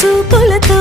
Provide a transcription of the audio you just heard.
చూపులతో